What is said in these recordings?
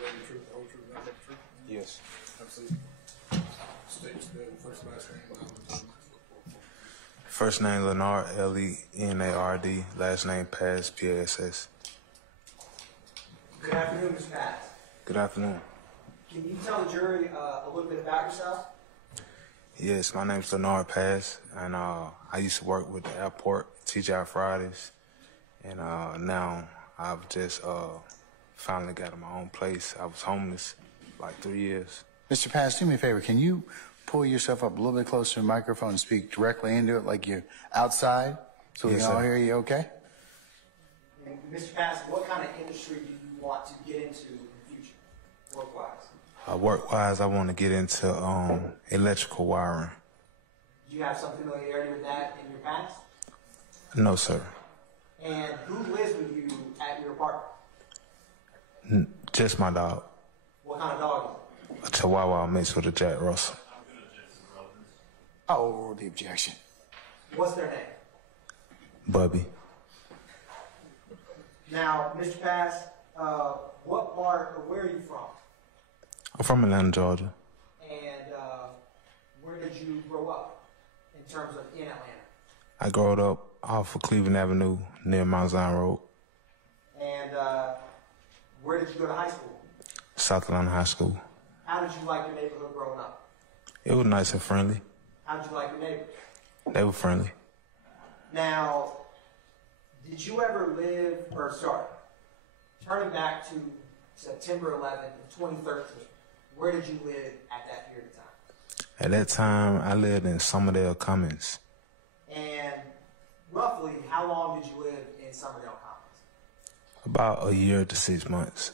tell the truth, the whole truth, nothing but the truth? Yes. Absolutely. State the first and last name, First name Lenard, Lenard, last name Pass, Pass. Good afternoon, Mr. Pass. Good afternoon. Can you tell the jury a little bit about yourself? Yes, my name's Lenard Pass, and I used to work with the airport, TGI Fridays, and now I've just finally got my own place. I was homeless like 3 years. Mr. Pass, do me a favor. Can you pull yourself up a little bit closer to the microphone and speak directly into it like you're outside so we Yes, can all sir. hear you okay? And Mr. Pass, what kind of industry do you want to get into in the future, work-wise? Work-wise, I want to get into electrical wiring. Do you have some familiarity with that in your past? No, sir. And who lives with you at your apartment? Just my dog. What kind of dog is A Chihuahua mixed with a Jack Russell. I'll overrule the objection. it? What's their name? Bubby. Now, Mr. Pass, what part or where are you from? I'm from Atlanta, Georgia. And where did you grow up in terms of in Atlanta? I grew up off of Cleveland Avenue near Mount Zion Road, And where did you go to high school? South Atlanta High School. How did you like your neighborhood growing up? It was nice and friendly. How did you like your neighbors? They were friendly. Now, did you ever live, or sorry, turning back to September 11th of 2013, where did you live at that period of time? At that time, I lived in Somerdale Cummings. And roughly, how long did you live in Somerdale Commons? About a year to 6 months.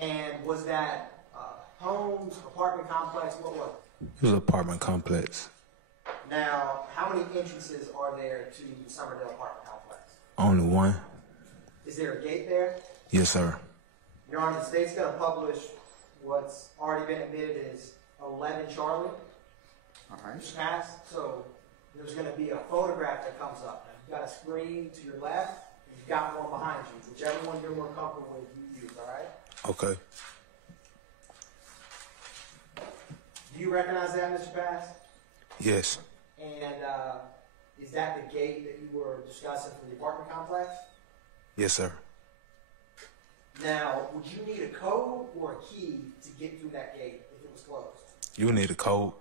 And was that homes, apartment complex, what was it? It was an apartment complex. Now, how many entrances are there to the Somerdale apartment complex? Only one. Is there a gate there? Yes, sir. Your Honor, the state's going to publish what's already been admitted as 11 Charlie. All right. Passed. So there's going to be a photograph that comes up. Now, you've got a screen to your left, and you've got one behind you. Whichever one you're more comfortable with, you use, all right? Okay. Do you recognize that, Mr. Pass? Yes. And is that the gate that you were discussing for the apartment complex? Yes, sir. Now, would you need a code or a key to get through that gate if it was closed? You need a code.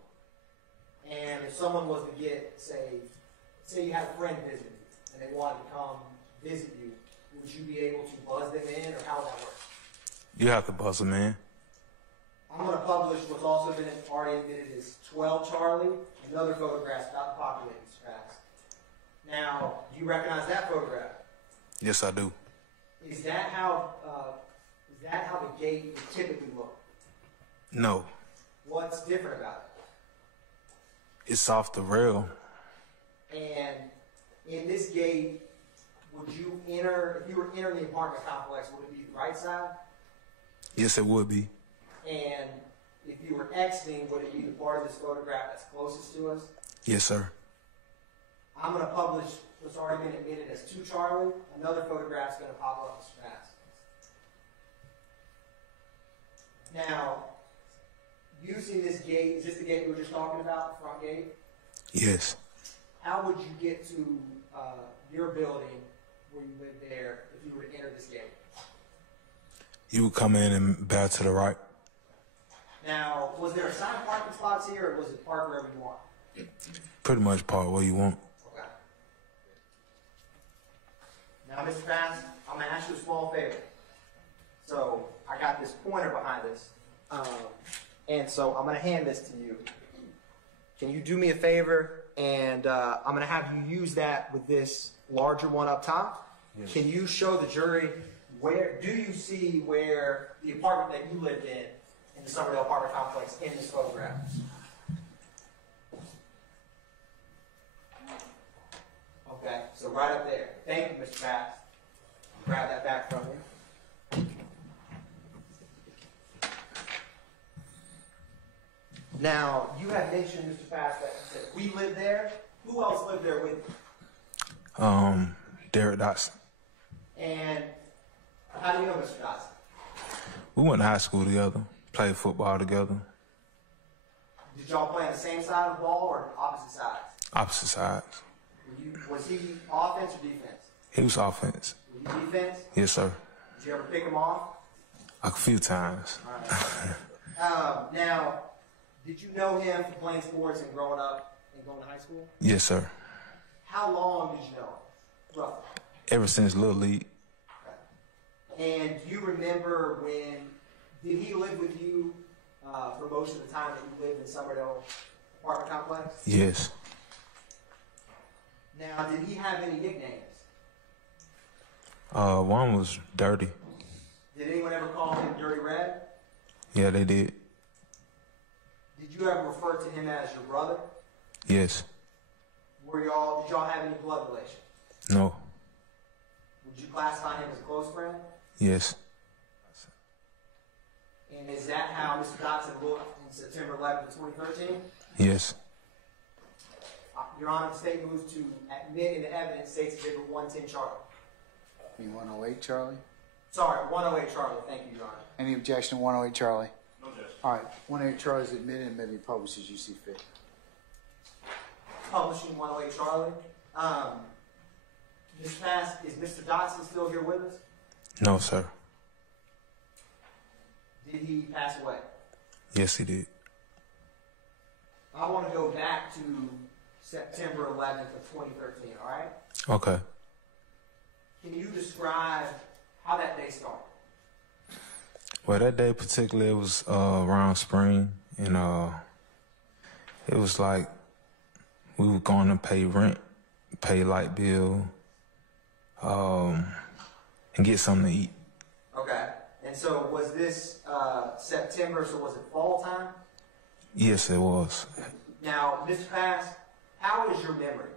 And if someone was to get, say you had a friend visit you and they wanted to come visit you, would you be able to buzz them in, or how would that work? You have to buzz them in. I'm going to publish what's also been already admitted as 12 Charlie, and other photographs about the populating Pass. Now, do you recognize that photograph? Yes, I do. Is that how the gate would typically look? No. What's different about It's off the rail. it? And in this gate, would you enter, if you were entering the apartment complex, would it be the right side? Yes, it would be. And if you were exiting, would it be the part of this photograph that's closest to us? Yes, sir. I'm going to publish what's already been admitted as 2 Charlie. Another photograph's going to pop up as fast. Now, using this gate, is this the gate we were just talking about, the front gate? Yes. How would you get to your building where you live there if you were to enter this gate? You would come in and bow to the right. Now, was there assigned parking spots here, or was it park wherever you want? Pretty much park where you want. Okay. Now, Mr. Pass, I'm going to ask you a small favor. So, I got this pointer behind this. And so, I'm going to hand this to you. Can you do me a favor? And I'm going to have you use that with this larger one up top. Yes. Can you show the jury where, do you see where the apartment that you lived in the Somerdale apartment complex, in this photograph? Okay, so right up there. Thank you, Mr. Pass. Grab that back from you. Now, you had mentioned, Mr. Pass, that we lived there. Who else lived there with you? Derrick Dotson. And how do you know Mr. Dotson? We went to high school together, played football together. Did y'all play on the same side of the ball or opposite sides? Opposite sides. Was he offense or defense? He was offense. Were you defense? Yes, sir. Did you ever pick him off? A few times. All right. Now, did you know him from playing sports and growing up and going to high school? Yes, sir. How long did you know him? Roughly. Ever since Little League. Okay. And do you remember did he live with you for most of the time that you lived in Somerdale apartment complex? Yes. Now, did he have any nicknames? One was Dirty. Did anyone ever call him Dirty Red? Yeah, they did. Did you ever refer to him as your brother? Yes. Did y'all have any blood relation? No. Would you classify him as a close friend? Yes. And is that how Mr. Dotson looked in September 11th, 2013? Yes. Your Honor, the state moves to admit into evidence states Exhibit 110 Charlie. You 108, Charlie? Sorry, 108 Charlie. Thank you, Your Honor. Any objection to 108, Charlie? No objection. All right, 108 Charlie is admitted and may be published as you see fit. Publishing 108 Charlie. Mr. Pass, is Mr. Dotson still here with us? No, sir. Did he pass away? Yes, he did. I want to go back to September 11th of 2013, all right? Okay. Can you describe how that day started? Well, that day particularly, it was around spring, and it was like we were going to pay rent, pay light bill, and get something to eat. Okay. And so was this September, so was it fall time? Yes, it was. Now, Mr. Pass, how is your memory?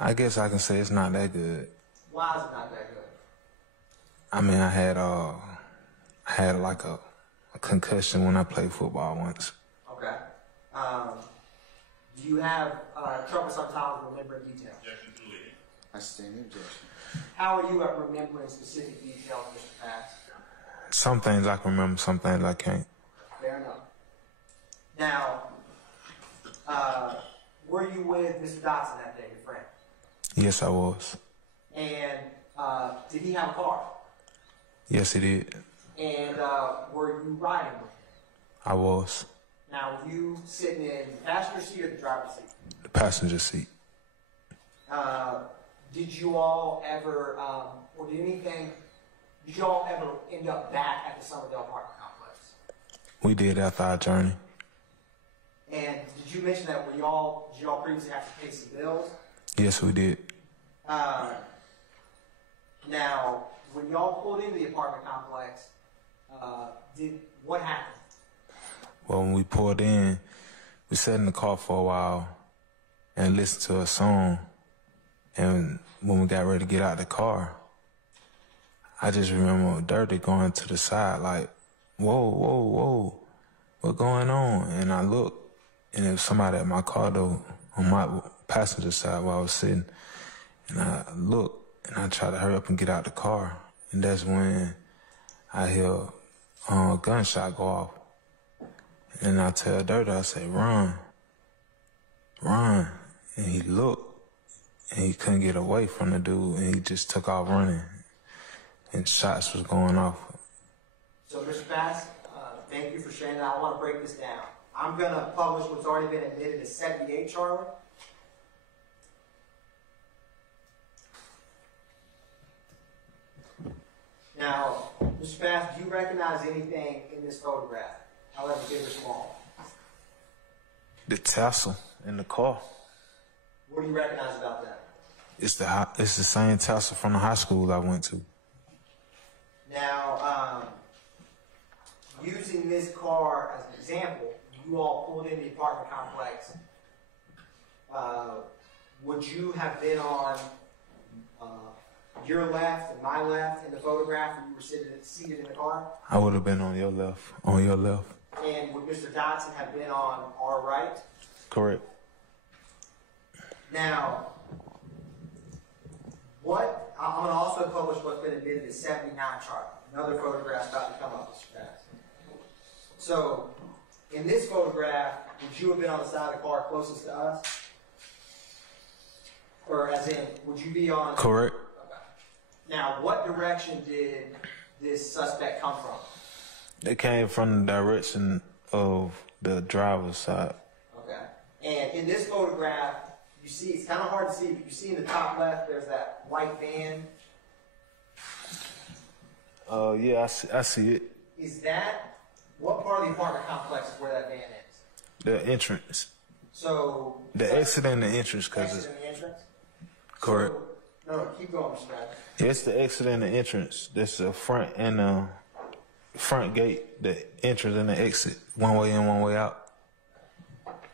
I guess I can say it's not that good. Why is it not that good? I mean, I had like a concussion when I played football once. Okay. Do you have trouble sometimes remembering details? Objection to leading. I sustain the objection. How are you at remembering specific details, Mr. Pass? Some things I can remember, some things I can't. Fair enough. Now, were you with Mr. Dotson that day, your friend? Yes, I was. And did he have a car? Yes, he did. And were you riding with him? I was. Now, were you sitting in the passenger seat or the driver's seat? The passenger seat. Did you all ever, did you all ever end up back at the Somerdale apartment complex? We did after our journey. And did you mention that did y'all previously have to pay some bills? Yes, we did. Now, when y'all pulled into the apartment complex, what happened? Well, when we pulled in, we sat in the car for a while and listened to a song. And when we got ready to get out of the car, I just remember Dirty going to the side like, whoa, whoa, whoa, what's going on? And I looked, and there was somebody at my car door on my passenger side where I was sitting. And I looked, and I tried to hurry up and get out the car. And that's when I hear a gunshot go off. And I tell Dirty, I say, run, run. And he looked, and he couldn't get away from the dude, and he just took off running. And shots was going off. So, Mr. Bass, thank you for sharing that. I want to break this down. I'm going to publish what's already been admitted as 78, Charlie. Now, Mr. Bass, do you recognize anything in this photograph, however big or small? The tassel in the car. What do you recognize about that? It's the same tassel from the high school I went to. Now, using this car as an example, you all pulled into the apartment complex. Would you have been on your left and my left in the photograph when you were seated in the car? I would have been on your left. On your left. And would Mr. Dotson have been on our right? Correct. Now, I'm going to also publish what's been admitted as 79 chart. Another photograph about to come up. So, in this photograph, would you have been on the side of the car closest to us? Or as in, would you be on? Correct. Okay. Now, what direction did this suspect come from? They came from the direction of the driver's side. Okay. And in this photograph, you see, it's kind of hard to see, but you see in the top left, there's that white van. Yeah, I see it. Is that, what part of the apartment complex is where that van is? The entrance. So. The exit and the entrance, cause exit and the entrance? correct. So, no, keep going, Mr. Madden. It's the exit and the entrance. That's the front and the front gate, the entrance and the exit. One way in, one way out.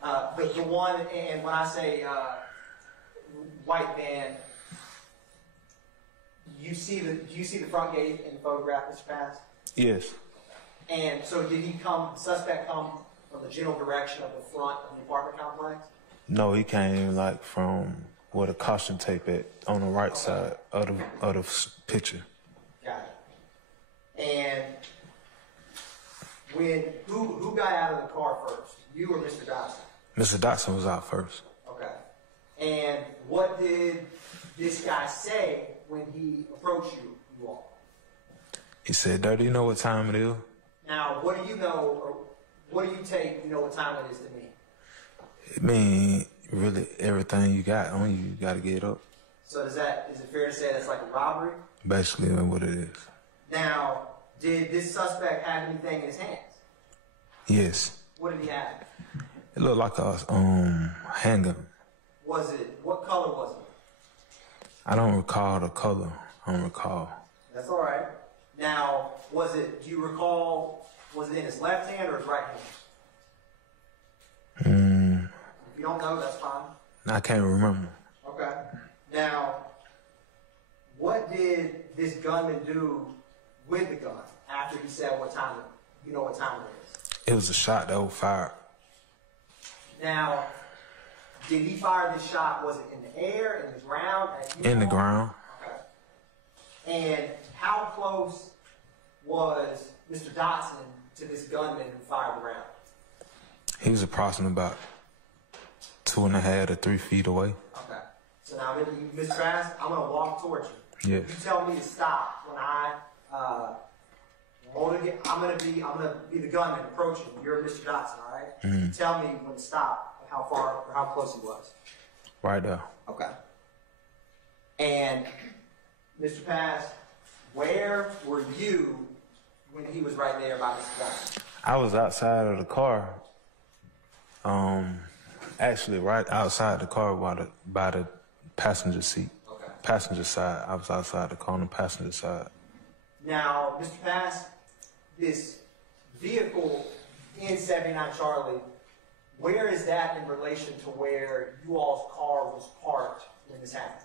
The one, and when I say white van, do you see the front gate in the photograph, Mr. Pass? Yes. And so did the suspect come from the general direction of the front of the apartment complex? No, he came like from where the caution tape at on the right side of the picture. Got it. And who got out of the car first? You or Mr. Dotson? Mr. Dotson was out first. Okay. And what did this guy say when he approached you all? He said, "Dirty, you know what time it is?" Now, what do you know, or what do you take, you know what time it is to me? It mean really everything you got on you, you gotta get up. So is it fair to say that's like a robbery? Basically what it is. Now, did this suspect have anything in his hands? Yes. What did he have? It looked like a handgun. What color was it? I don't recall the color. I don't recall. That's all right. Now, do you recall, was it in his left hand or his right hand? If you don't know, that's fine. I can't remember. Okay. Now, what did this gunman do with the gun after he said what time it is? It was a shot that was fired. Now, did he fire this shot? Was it in the air, in the ground? In the ground. Okay. And how close was Mr. Dotson to this gunman who fired the round? He was approximately about 2.5 to 3 feet away. Okay. So now, Mr. Bass, I'm going to walk towards you. Yes. You tell me to stop when I'm going to be the gunman approaching. You're Mr. Dotson, all right? Mm-hmm. You tell me when to stop, and how far or how close he was. Right there. Okay. And Mr. Pass, where were you when he was right there by Mr. Dotson? I was outside of the car. Actually, right outside the car by the passenger seat. Okay. Passenger side. I was outside the car on the passenger side. Now, Mr. Pass, this vehicle in 79 Charlie, where is that in relation to where you all's car was parked when this happened?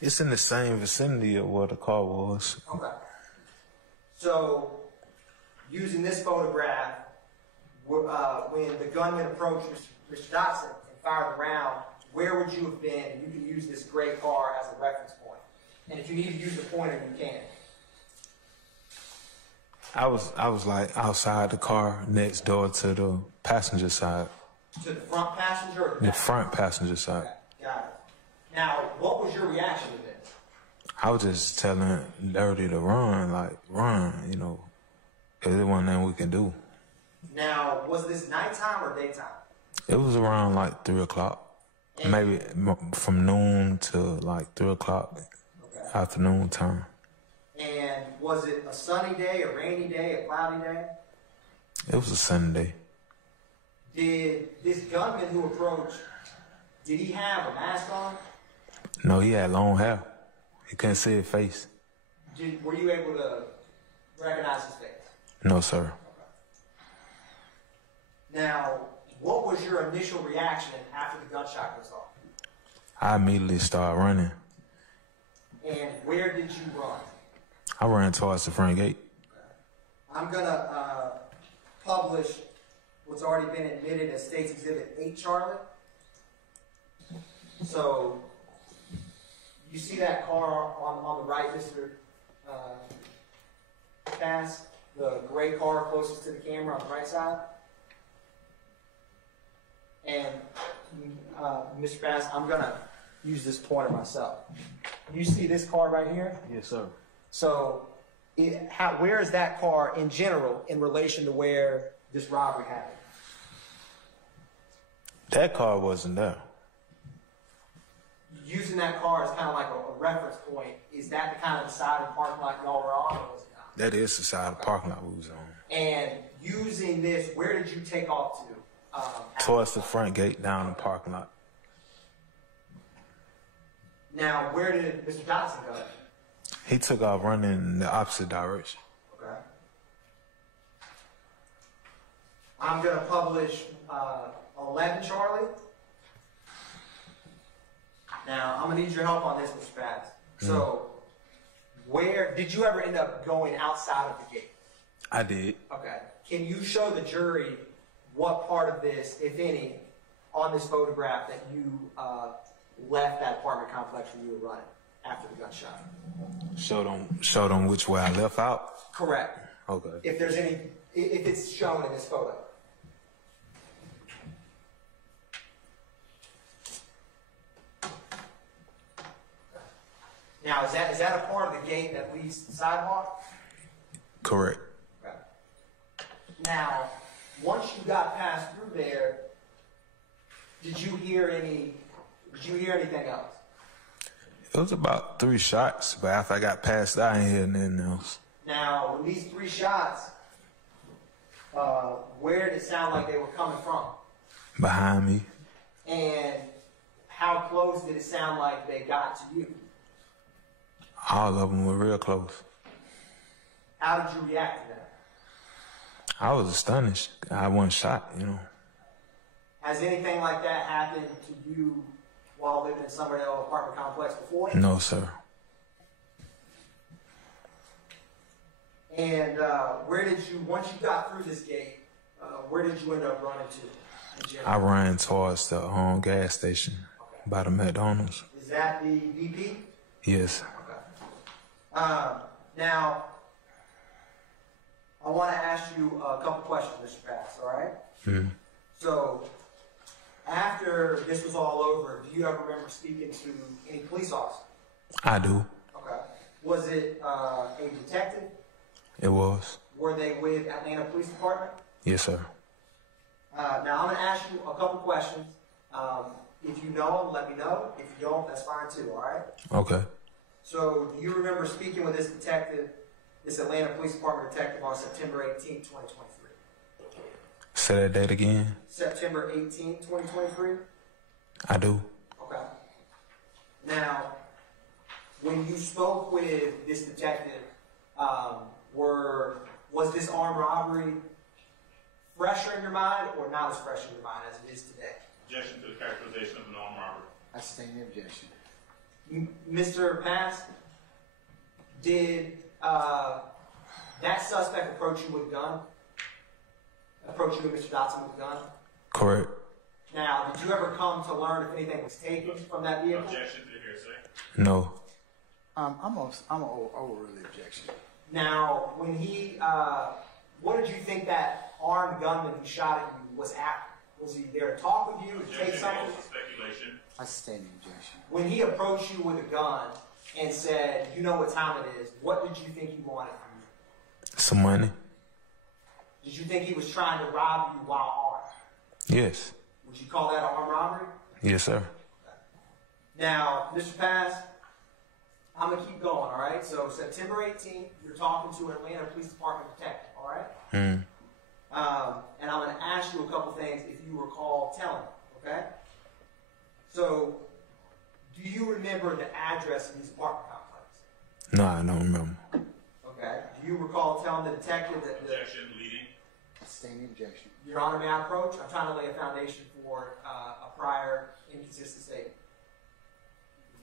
It's in the same vicinity of where the car was. Okay. So, using this photograph, when the gunman approached Mr. Dotson and fired the round, where would you have been? And you can use this gray car as a reference point. And if you need to use the pointer, you can. I was like outside the car next door to the passenger side. To the front passenger or the front passenger side. Okay, got it. Now, what was your reaction to this? I was just telling Dirty to run, you know, because there wasn't nothing we can do. Now, was this nighttime or daytime? It was around like 3 o'clock. And maybe from noon to like 3 o'clock, afternoon time. And was it a sunny day, a rainy day, a cloudy day? It was a Sunday. Did this gunman who approached, did he have a mask on? No, he had long hair. You couldn't see his face. Were you able to recognize his face? No, sir. Now, what was your initial reaction after the gunshot goes off? I immediately started running. And where did you run? I ran towards the front gate. I'm going to publish what's already been admitted as State's Exhibit 8, Charlie. So, You see that car on the right, Mr. Pass? The gray car closest to the camera on the right side? And Mr. Pass, I'm going to use this pointer myself. You see this car right here? Yes, sir. So where is that car in general in relation to where this robbery happened? That car wasn't there. Using that car as kind of like a reference point, is that the kind of side of the parking lot y'all were on, or was it not? That is the side of the parking lot we was on. And using this, where did you take off to? Towards the front gate down the parking lot. Now, where did Mr. Dotson go? He took off running in the opposite direction. Okay. I'm going to publish 11, Charlie. Now, I'm going to need your help on this, Mr. Pass. So, where did you ever end up going outside of the gate? I did. Okay. Can you show the jury what part of this, if any, on this photograph that you left that apartment complex when you were running after the gunshot? Showed them which way I left out? Correct. Okay. If there's any, if it's shown in this photo. Now, is that a part of the gate that leads to the sidewalk? Correct. Okay. Now, once you got passed through there, did you hear anything else? It was about 3 shots, but after I got past that, I didn't hear anything else. Now, when these 3 shots, where did it sound like they were coming from? Behind me. And how close did it sound like they got to you? All of them were real close. How did you react to that? I was astonished. I wasn't shot, you know. Has anything like that happened to you while living in Summerdale apartment complex before? No, sir. And where did you, once you got through this gate, where did you end up running to? I ran towards the gas station by the McDonald's. Is that the VP? Yes. Now, I want to ask you a couple questions, Mr. Pass, all right? Mm-hmm. So, after this was all over, do you ever remember speaking to any police officer? I do. Okay. Was it a detective? It was. Were they with Atlanta Police Department? Yes, sir. Now, I'm going to ask you a couple questions. If you know them, let me know. If you don't, that's fine too, all right? Okay. So, do you remember speaking with this detective, this Atlanta Police Department detective, on September 18, 2023? Say that date again. September 18, 2023? I do. Okay. Now, when you spoke with this detective, was this armed robbery fresher in your mind or not as fresh in your mind as it is today? Objection to the characterization of an armed robbery. I sustain the objection. Mr. Pass, did that suspect approach you with a gun? Approach you and Mr. Dotson with a gun? Correct. Now, did you ever come to learn if anything was taken from that vehicle? Objection to the hearsay. No. I'm overruling the objection. Now, when he, what did you think that armed gunman who shot at you was after? Was he there to talk with you, to take Objection something? calls for speculation. I sustain the objection. When he approached you with a gun and said, you know what time it is, what did you think he wanted from you? Some money? Did you think he was trying to rob you while armed? Yes. Would you call that an armed robbery? Yes, sir. Now, Mr. Pass, I'm going to keep going, all right? So, September 18th, you're talking to an Atlanta Police Department detective, all right? And I'm going to ask you a couple things if you recall telling me, okay? So, do you remember the address of this apartment complex? No, I don't remember. Okay. Do you recall telling the detective that Objection leading. I sustain the objection. Your Honor, may I approach? I'm trying to lay a foundation for a prior inconsistent statement.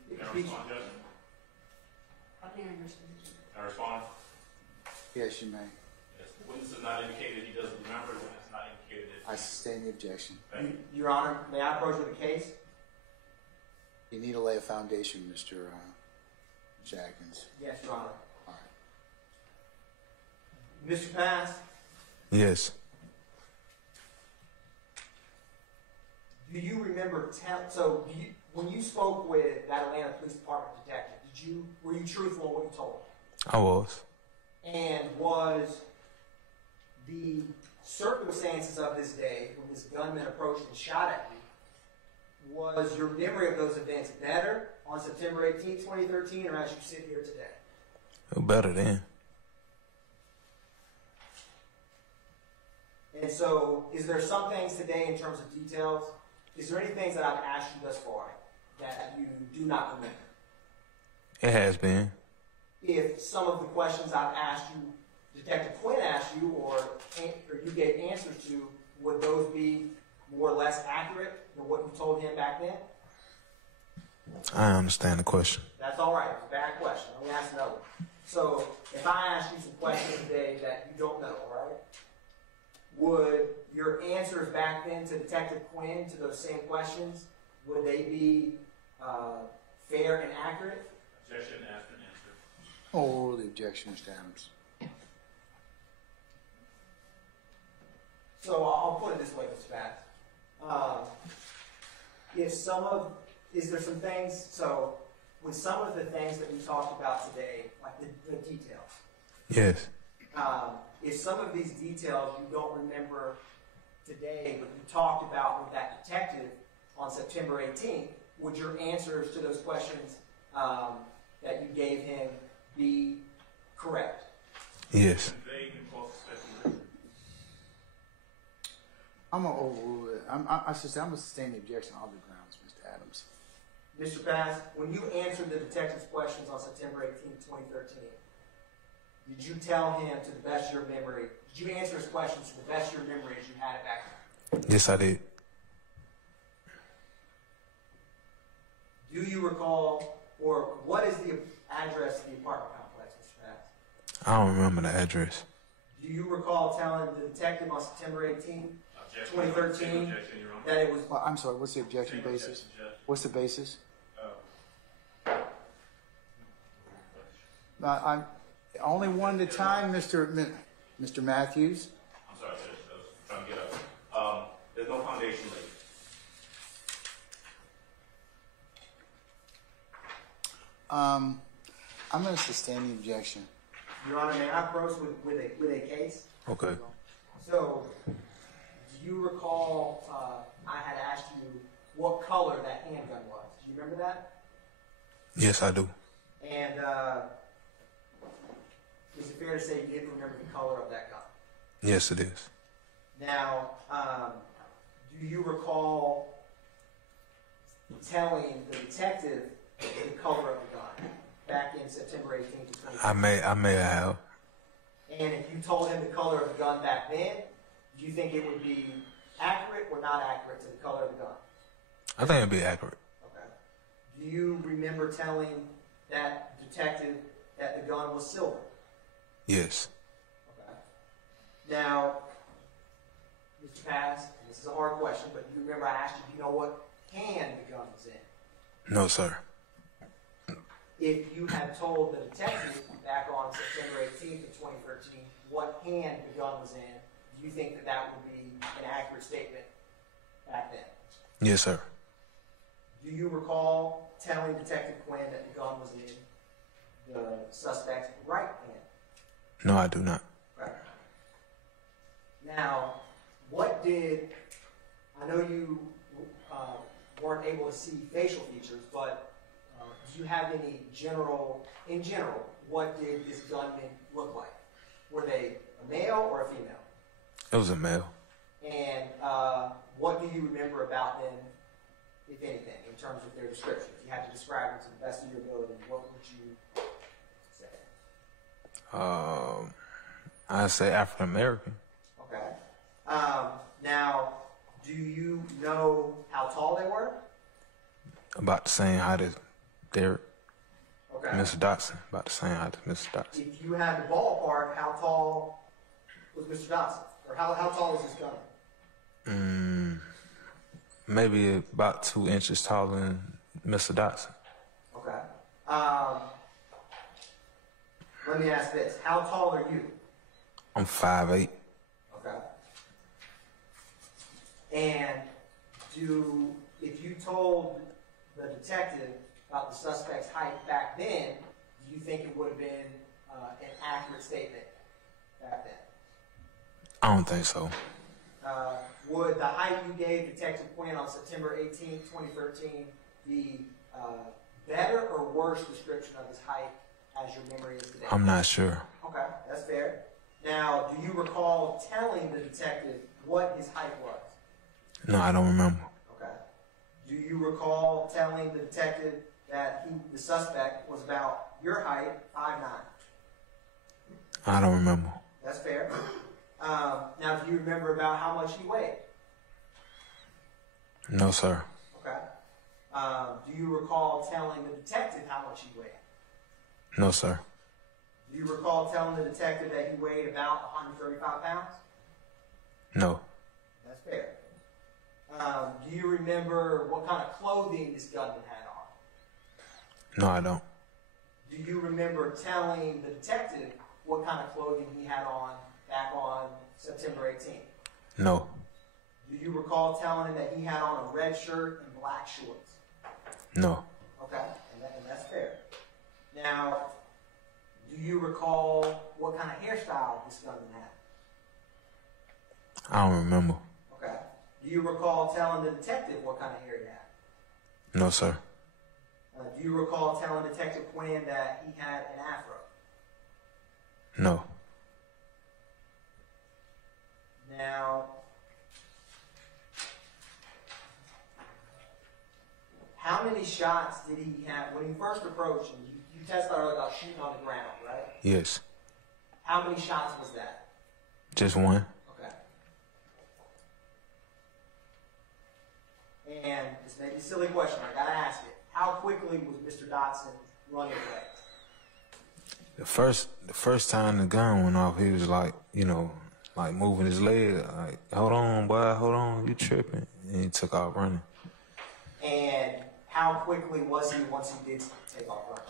Can I respond, Judge? Can I respond? Yes, you may. Yes. The witness has not indicated he doesn't remember. The witness has not indicated that. I sustain the objection. Thank you. Your Honor, may I approach with a case? You need to lay a foundation, Mr. Mr. Adkins? Yes, Your Honor. All right. Mr. Pass, Yes. do you remember when you spoke with that Atlanta Police Department detective, were you truthful in what you told him? I was. And was the circumstances of this day, when this gunman approached and shot at you, was your memory of those events better on September 18, 2013, or as you sit here today? It was better then. And so, is there some things today in terms of details? Is there any things that I've asked you thus far that you do not remember? It has been. If some of the questions I've asked you, Detective Quinn asked you, or you gave answers to, would those be more or less accurate than what you told him back then? I understand the question. That's all right. It's a bad question. Let me ask another one. So, if I ask you some questions today that you don't know, all right? Would your answers back then to Detective Quinn to those same questions, would they be fair and accurate? Objection, asked and answered. Oh, the objection stands. So I'll put it this way, Mr. Bass. Is there some things, so with some of the things that we talked about today, like the details, Yes. if some of these details you don't remember today, but you talked about with that detective on September 18th, would your answers to those questions that you gave him be correct? Yes. Vague and false speculation. I'm going to overrule it. I'm going to sustain the objection on all the grounds, Mr. Adams. Mr. Bass, when you answered the detective's questions on September 18th, 2013, did you tell him to the best of your memory, did you answer his questions to the best of your memory as you had it back then? Yes, I did. Do you recall, or what is the address of the apartment complex, Mr. Bass? I don't remember the address. Do you recall telling the detective on September 18th, Objection. 2013, Objection, Your Honor. that it was... Well, I'm sorry, what's the objection Same basis? objection, Judge. What's the basis? Oh. I'm only one at a time, Mr. Matthews. I'm sorry, Judge. I was trying to get up. There's no foundation laid. I'm going to sustain the objection. Your Honor, may I approach with a case? Okay. So, do you recall I had asked you what color that handgun was? Do you remember that? Yes, I do. And is it fair to say you didn't remember the color of that gun? Yes, it is. Now, do you recall telling the detective the color of the gun back in September 18th to 20th? I may have. And if you told him the color of the gun back then, do you think it would be accurate or not accurate to the color of the gun? I think it'd be accurate. Okay. Do you remember telling that detective that the gun was silver? Yes. Okay. Now, Mr. Pass, this is a hard question, but you remember I asked you, do you know what hand the gun was in? No, sir. If you had told the detective back on September 18th of 2013 what hand the gun was in, do you think that that would be an accurate statement back then? Yes, sir. Do you recall telling Detective Quinn that the gun was in the suspect's right hand? No, I do not. Right. Now, I know you weren't able to see facial features, but do you have any in general, what did this gunman look like? Were they a male or a female? It was a male. And what do you remember about them, if anything, in terms of their description? If you had to describe them to the best of your ability, what would you say? I'd say African American. Okay. Now, do you know how tall they were? About the same height as Derrick. Okay. Mr. Dotson. About the same height as Mr. Dotson. If you had the ballpark, how tall was Mr. Dotson? Or how tall was this gun? Maybe about 2 inches taller than Mr. Dotson. Okay. let me ask this. How tall are you? I'm 5'8". Okay. And if you told the detective about the suspect's height back then, do you think it would have been an accurate statement back then? I don't think so. Would the height you gave Detective Quinn on September 18, 2013 be better or worse description of his height as your memory is today? I'm not sure. Okay, that's fair. Now, do you recall telling the detective what his height was? No, I don't remember. Okay. Do you recall telling the detective that the suspect was about your height, 5'9"? I don't remember. That's fair. Now, do you remember about how much he weighed? No, sir. Okay. Do you recall telling the detective how much he weighed? No, sir. Do you recall telling the detective that he weighed about 135 pounds? No. That's fair. Do you remember what kind of clothing this gunman had on? No, I don't. Do you remember telling the detective what kind of clothing he had on back on September 18th? No. Do you recall telling him that he had on a red shirt and black shorts? No. Okay, and that's fair. Now, do you recall what kind of hairstyle this gunman had? I don't remember. Okay. Do you recall telling the detective what kind of hair he had? No, sir. Do you recall telling Detective Quinn that he had an afro? No. Now, how many shots did he have when he first approached him? You testified earlier about shooting on the ground, right? Yes. How many shots was that? Just one. Okay. And this may be a silly question, I gotta ask it. How quickly was Mr. Dotson running away? The first time the gun went off, he was like, like moving his leg, like, hold on, boy, hold on, you tripping. And he took off running. And how quickly was he once he did take off running?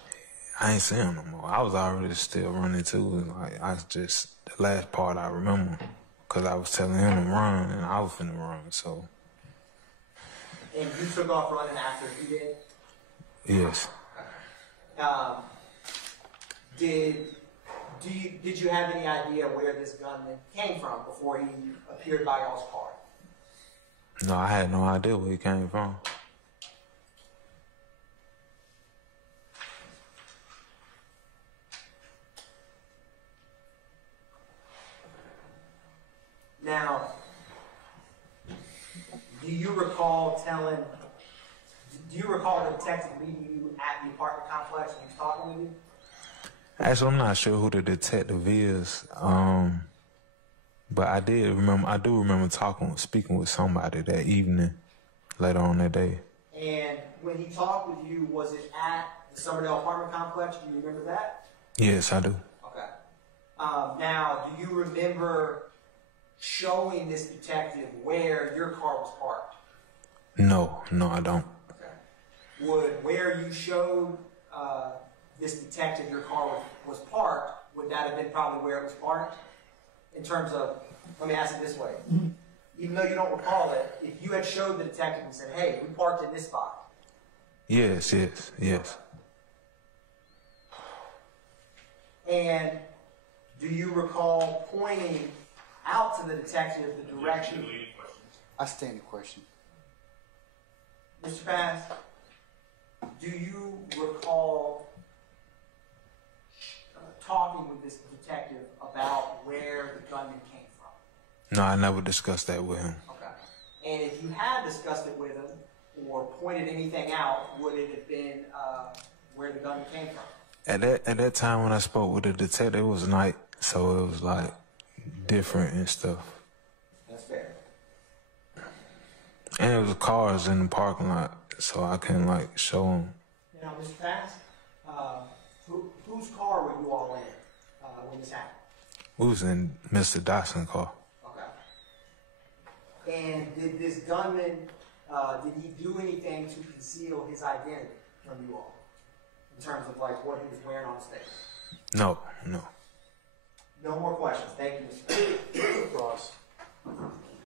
I ain't seen him no more. I was already still running too. And like, the last part I remember, because I was telling him to run and I was finna run, so. And you took off running after he did? Yes. Did you have any idea where this gunman came from before he appeared by y'all's car? No, I had no idea where he came from. Now, do you recall the detective meeting you at the apartment complex when he was talking with you? Actually, I'm not sure who the detective is, but I do remember speaking with somebody that evening, later on that day. And when he talked with you, was it at the Summerdale apartment complex? Do you remember that? Yes, I do. Okay. Now, do you remember showing this detective where your car was parked? No, I don't. Okay. Would where you showed this detective your car was parked, would that have been probably where it was parked? In terms of, let me ask it this way. Even though you don't recall it, if you had showed the detective and said, hey, we parked in this spot. Yes. And do you recall pointing out to the detective the direction? I stand a question. Mr. Pass, do you recall talking with this detective about where the gunman came from? No, I never discussed that with him. Okay. And if you had discussed it with him or pointed anything out, would it have been where the gunman came from? At that time when I spoke with the detective, it was night, so it was like different and stuff. That's fair. And it was cars in the parking lot, so I couldn't like show them. Now, Mr. Pass, whose car were you all in when this happened? We was in Mr. Dotson's car. Okay. And did this gunman, did he do anything to conceal his identity from you all? In terms of like what he was wearing on his face? No. No. No more questions. Thank you, Mr. President.